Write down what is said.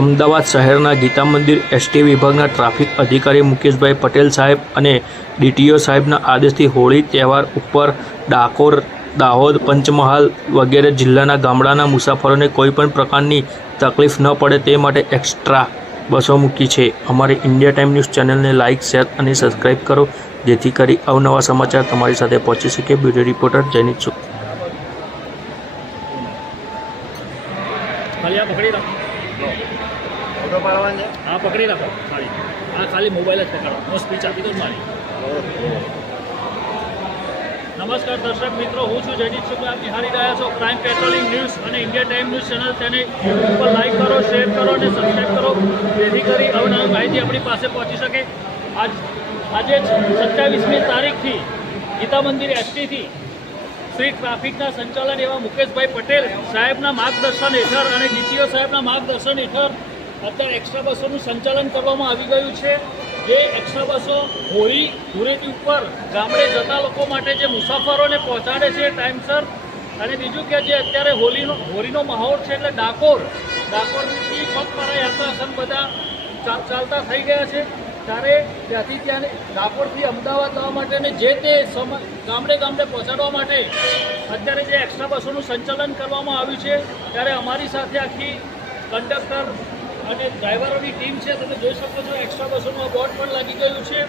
અમદાવાદ શહેરના ગીતા મંદિર એસટી વિભાગના ટ્રાફિક અધિકારી મુકેશભાઈ પટેલ સાહેબ અને ડીટીઓ સાહેબના આદેશથી હોળી તહેવાર ઉપર ડાકોર, દાહોદ, પંચમહાલ વગેરે જિલ્લાના ગામડાના મુસાફરોને કોઈપણ પ્રકારની તકલીફ ન પડે તે માટે એક્સ્ટ્રા બસો મૂકી છે। અમારી ઇન્ડિયા ટાઈમ ન્યૂઝ ચેનલને લાઇક, શેર અને સબસ્ક્રાઈબ કરો, જેથી કરી અવનવા સમાચાર તમારી સાથે પહોંચી શકે। બ્યુરો રિપોર્ટર જૈનિક સુ। ખાલી આ પકડી રાખો, ફોટો પાડવાનો છે। આ પકડી રાખો, ખાલી મોબાઈલ જ પકડો, નો સ્પીચ આપી દો મારી। નમસ્કાર દર્શક મિત્રો, હું છું જયદીપ શુક્લ। આપ નિહાળી રહ્યા છો ક્રાઇમ પેટ્રોલિંગ ન્યૂઝ અને ઇન્ડિયા ટાઈમ ન્યૂઝ ચેનલ। તેને યુટ્યુબ પર લાઈક કરો, શેર કરો અને સબસ્ક્રાઈબ કરો, જેથી કરી અવનવી માહિતી આપણી પાસે પહોંચી શકે। આજે જ 27મી તારીખથી ગીતા મંદિર એસટીથી શ્રી ટ્રાફિકના સંચાલન એવા મુકેશભાઈ પટેલ સાહેબના માર્ગદર્શન હેઠળ અને ડીટીઓ સાહેબના માર્ગદર્શન હેઠળ અત્યારે એક્સ્ટ્રા બસોનું સંચાલન કરવામાં આવી ગયું છે। જે એક્સ્ટ્રા બસો હોળી ધૂળેટી ઉપર ગામડે જતા લોકો માટે જે મુસાફરોને પહોંચાડે છે ટાઈમસર। અને બીજું કે જે અત્યારે હોળીનો માહોલ છે એટલે ડાકોરથી પગપાળા યાત્રા સંઘ બધા ચાલતા થઈ ગયા છે, ત્યારે ત્યાંથી ત્યાં ડાકોરથી અમદાવાદ જવા માટે અને જે તે ગામડે પહોંચાડવા માટે અત્યારે જે એક્સ્ટ્રા બસોનું સંચાલન કરવામાં આવ્યું છે, ત્યારે અમારી સાથે આખી કંડક્ટર અને ડ્રાઈવરોની ટીમ છે। તમે જોઈ શકો છો એક્સ્ટ્રા બસોનું આ બોર્ડ પણ લાગી ગયું છે।